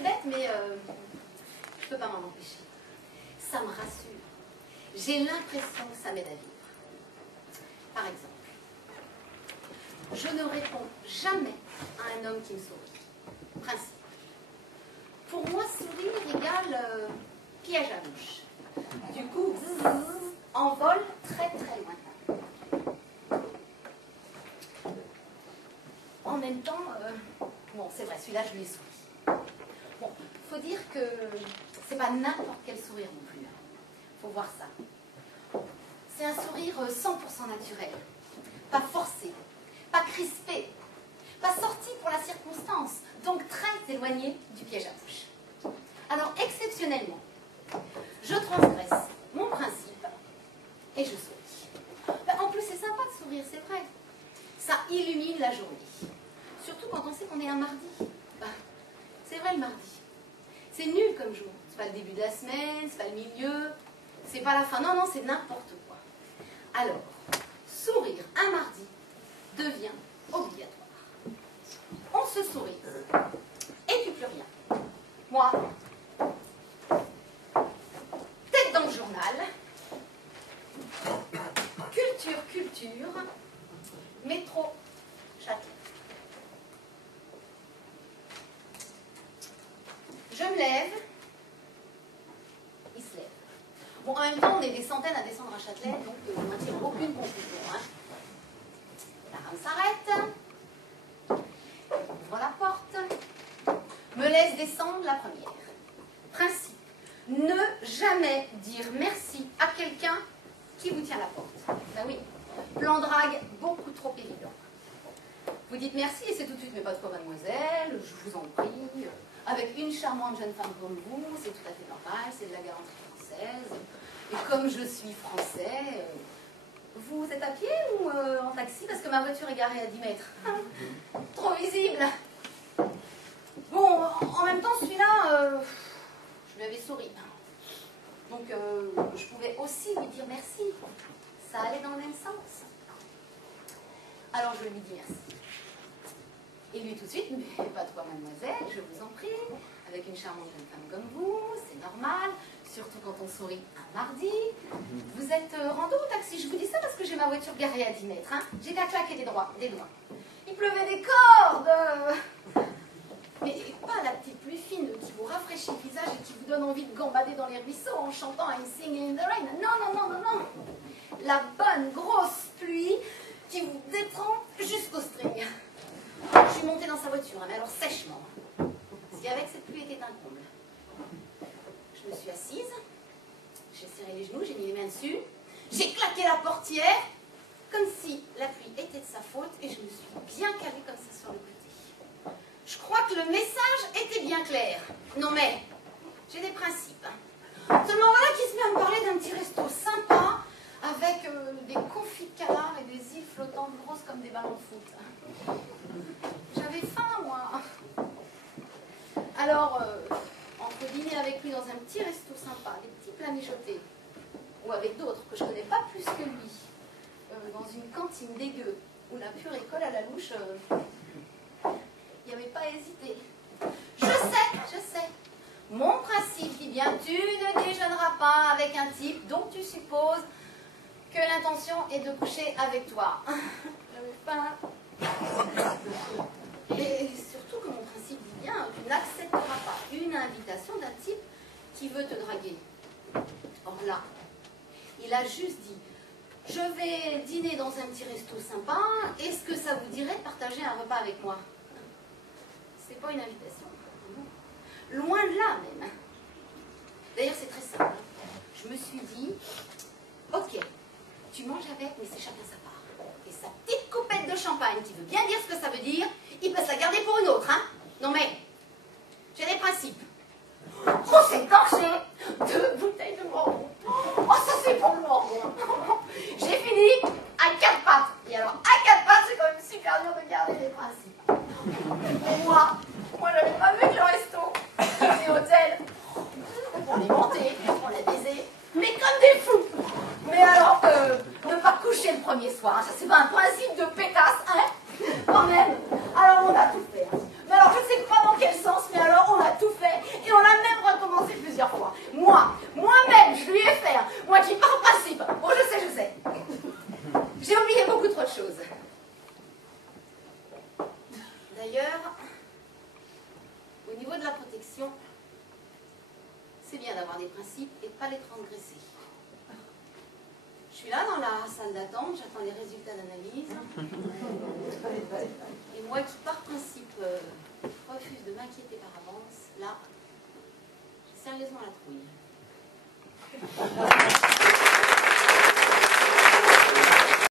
c'est bête, mais je peux pas m'en empêcher. Ça me rassure. J'ai l'impression que ça m'aide à vivre. Par exemple, je ne réponds jamais à un homme qui me sourit. Principe. Pour moi, sourire égale piège à mouche. Du coup, en vol très très lointain. En même temps, bon, c'est vrai, celui-là, je lui ai souri. Bon, faut dire que c'est pas n'importe quel sourire non plus. Faut voir ça. C'est un sourire 100% naturel. Pas forcé, pas crispé, pas sorti pour la circonstance, donc très éloigné du piège à mouche. Alors, exceptionnellement, je transgresse mon principe et je souris. Ben, en plus, c'est sympa de sourire, c'est vrai. Ça illumine la journée. Surtout quand on sait qu'on est un mardi. Ben, c'est vrai, le mardi. C'est nul comme jour. C'est pas le début de la semaine, c'est pas le milieu, c'est pas la fin. Non, non, c'est n'importe quoi. Alors, sourire un mardi devient obligatoire. On se sourit. Et puis plus rien. Moi, tête dans le journal, culture, métro, Châtelet. Je me lève, il se lève. Bon, en même temps, on est des centaines à descendre à Châtelet, donc on n'en tire aucune conclusion. Hein. La rame s'arrête, ouvre la porte, me laisse descendre la première. Principe, ne jamais dire merci à quelqu'un qui vous tient la porte. Ben oui, plan drague beaucoup trop évident. Vous dites merci et c'est tout de suite, mais pas de quoi mademoiselle, je vous en prie. Avec une charmante jeune femme comme vous, c'est tout à fait normal, c'est de la galanterie française. Et comme je suis français, vous êtes à pied ou en taxi? Parce que ma voiture est garée à 10 mètres. Trop visible. Bon, en même temps, celui-là, je lui avais souri. Donc, je pouvais aussi lui dire merci. Ça allait dans le même sens. Alors, je lui dis merci. Et lui tout de suite, mais pas de quoi mademoiselle, je vous en prie, avec une charmante jeune femme comme vous, c'est normal, surtout quand on sourit un mardi. Vous êtes rando ou taxi? Je vous dis ça parce que j'ai ma voiture garée à 10 mètres. Hein. J'ai qu'à claquer des doigts. Il pleuvait des cordes. Mais pas la petite pluie fine qui vous rafraîchit le visage et qui vous donne envie de gambader dans les ruisseaux en chantant I'm singing in the rain. Non. La bonne grosse pluie qui vous détrempe jusqu'au string. Je suis montée dans sa voiture, mais alors sèchement. Ce qui avec cette pluie était un comble. Je me suis assise, j'ai serré les genoux, j'ai mis les mains dessus, j'ai claqué la portière, comme si la pluie était de sa faute, et je me suis bien calée comme ça sur le côté. Je crois que le message était bien clair. Non mais, j'ai des principes. Seulement voilà qui se met à me parler d'un petit resto sympa, avec des confits de canard et des îles flottantes grosses comme des ballons de foot. J'avais faim, moi. Alors, entre dîner avec lui dans un petit resto sympa, des petits plats mijotés, ou avec d'autres que je ne connais pas plus que lui, dans une cantine dégueu, où la purée colle à la louche, il n'y avait pas hésité. Je sais. Mon principe dit bien, tu ne déjeuneras pas avec un type dont tu supposes que l'intention est de coucher avec toi. J'avais faim. Et surtout que mon principe dit bien, tu n'accepteras pas une invitation d'un type qui veut te draguer. Or là, il a juste dit, je vais dîner dans un petit resto sympa, est-ce que ça vous dirait de partager un repas avec moi? C'est pas une invitation. Loin de là même. D'ailleurs c'est très simple. Je me suis dit, ok, tu manges avec, mais c'est chacun sa part. Et sa petite coupette de champagne qui veut bien dire ce que ça veut dire, il peut se la garder pour une autre, hein. Non mais, j'ai des principes. Oh, c'est gorgé 2 bouteilles de morgon. Oh, ça c'est pour le morgon. J'ai fini à 4 pattes. Et alors, à 4 pattes, c'est quand même super dur de garder les principes. Et moi j'avais pas vu que le resto, les hôtels, on les montait, on les baisait, mais comme des fous. Mais alors, ne pas coucher le premier soir, ça c'est pas un principe de pétasse, hein, quand même. Alors on a tout fait. Mais alors je sais pas dans quel sens, mais alors on a tout fait. d'avoir des principes et de ne pas les transgresser. Je suis là dans la salle d'attente, j'attends les résultats d'analyse. Et moi qui